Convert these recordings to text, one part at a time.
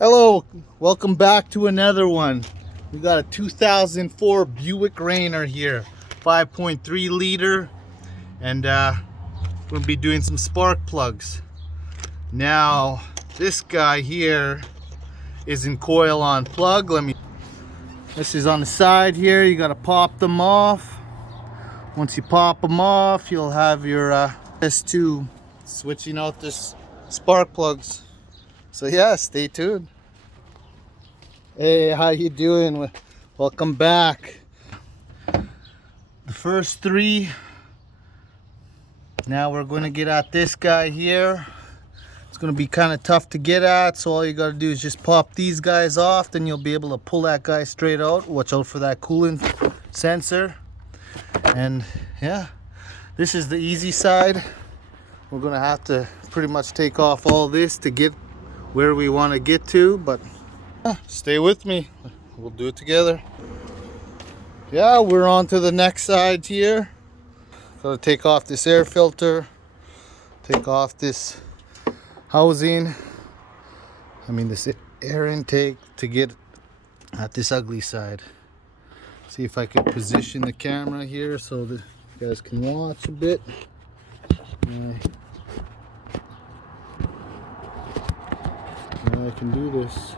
Hello, welcome back to another one. We got a 2004 Buick Rainer here, 5.3 liter, and we're gonna be doing some spark plugs. Now, this guy here is in coil on plug. This is on the side here. You gotta pop them off. Once you pop them off, you'll have your S2 switching out this spark plugs. So yeah, stay tuned. Hey, how you doing? Welcome back. The first three. Now we're going to get at this guy here. It's going to be kind of tough to get at, so all you got to do is just pop these guys off, then you'll be able to pull that guy straight out. Watch out for that coolant sensor. And yeah, this is the easy side. We're going to have to pretty much take off all this to get where we want to get to, but stay with me, we'll do it together. Yeah, we're on to the next side here. Gotta take off this air filter, take off this housing, this air intake, to get at this ugly side. See if I can position the camera here so that you guys can watch a bit. I can do this.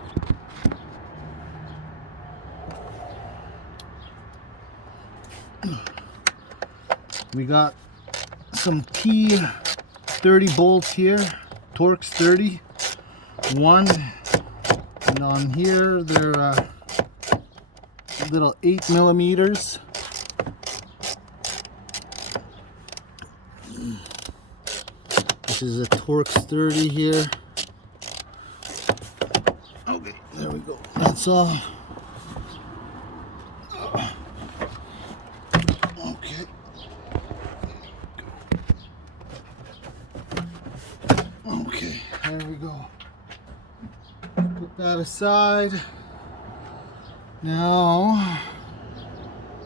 We got some T30 bolts here, Torx 30. One, and on here they're little 8 millimeters. This is a Torx 30 here. Okay, there we go. That's all. Okay, there we go. Put that aside. Now,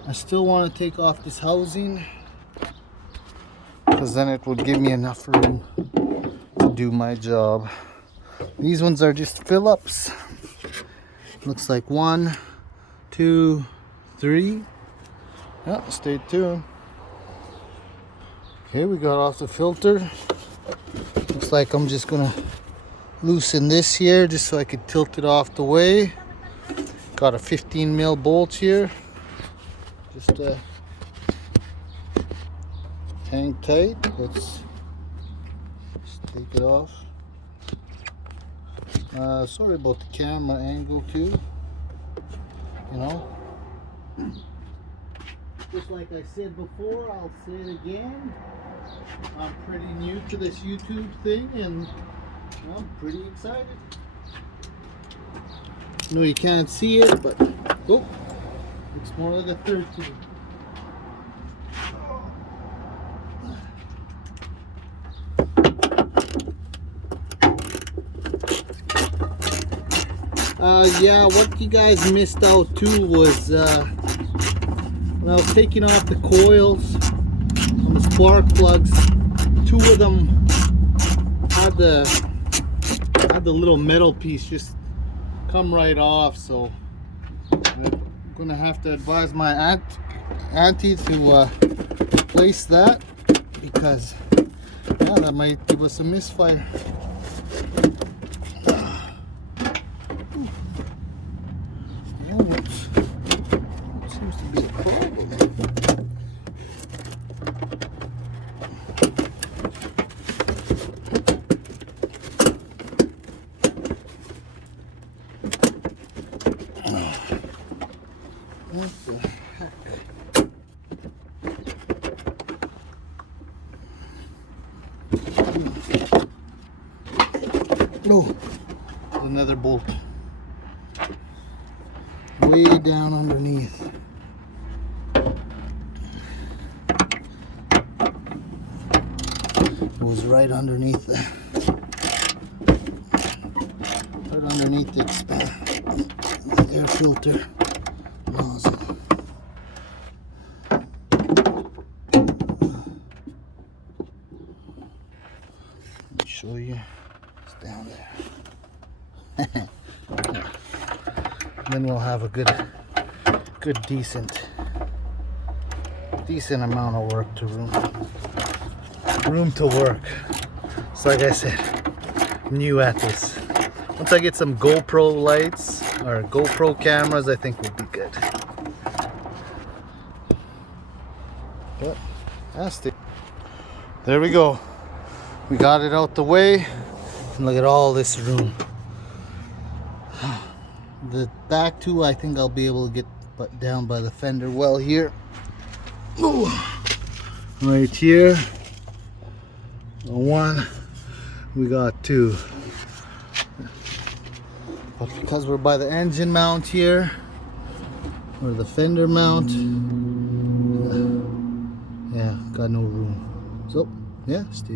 I still want to take off this housing, because then it would give me enough room to do my job. These ones are just Phillips. Looks like 1, 2, 3. Yeah, stay tuned. Okay, we got off the filter. Looks like I'm just gonna loosen this here just so I could tilt it off the way. Got a 15 mil bolt here. Just hang tight. Let's take it off. Sorry about the camera angle too. Just like I said before, I'll say it again. I'm pretty new to this YouTube thing, and I'm pretty excited. No, you can't see it, but oh, it's more like a 13. Yeah, what you guys missed out too was when I was taking off the coils on the spark plugs, 2 of them had the little metal piece just come right off, so I'm gonna have to advise my auntie to replace that, because yeah, that might give us a misfire. What seems to be a problem? What the heck? Oh, another bolt. Way down underneath. It was right underneath the air filter nozzle. Let me show you. It's down there. Then we'll have a good decent amount of work to room to work. So like I said, new at this. Once I get some GoPro lights or GoPro cameras, I think we'll be good. But that's it. There we go. We got it out the way. And look at all this room. The back two, I think I'll be able to get down by the fender well here. Ooh. Right here. One. We got two. But because we're by the engine mount here, or the fender mount, yeah, got no room. So, yeah, stay